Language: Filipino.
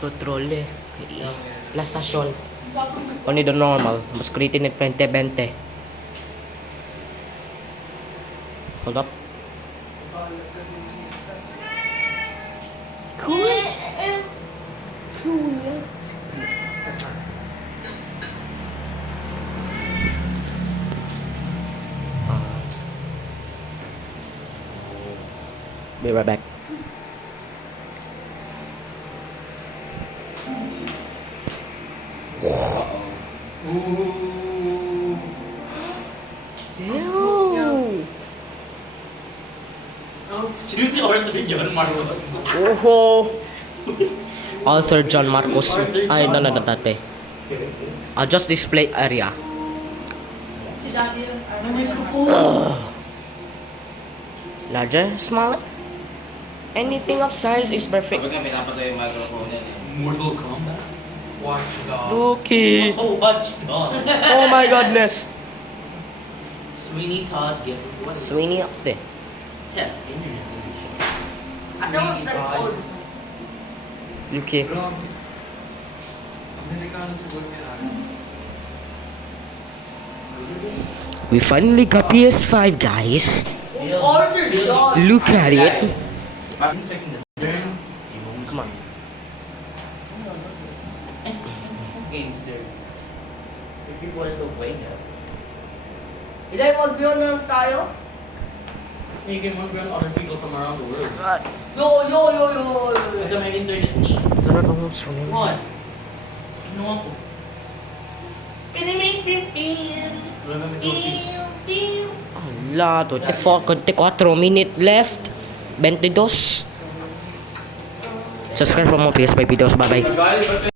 Control eh. La stasyon. Only the normal. Mas creating at 2020. Hold up. Cool. Cool. Be right back. Ew. Seriously, Arthur John Marcos. Oh. Arthur John Marcos. Ay, no, dati. Just display area. My microphone. Larger, smaller. Anything upsize is perfect. Kapag kami napatay yung microphone yan eh. Mortal Kombat. Watch dog. Loki. Oh, watchdog. Oh my goodness. Sweeney Todd get what? Sweeney up there. Test. Loki. Amerikano siguro yan. We finally got PS5, guys. Look at it. Come on. Games there. If people are still playing it. Ilay mo view na tayo? You can work on other people from around the world. Yo. Kasi may internet ni. Ito na lang sa name. What? Kinuha ko. Wala naman cookies. Ala, 24 minutes left. 22. Subscribe for more PS5 videos. Bye-bye.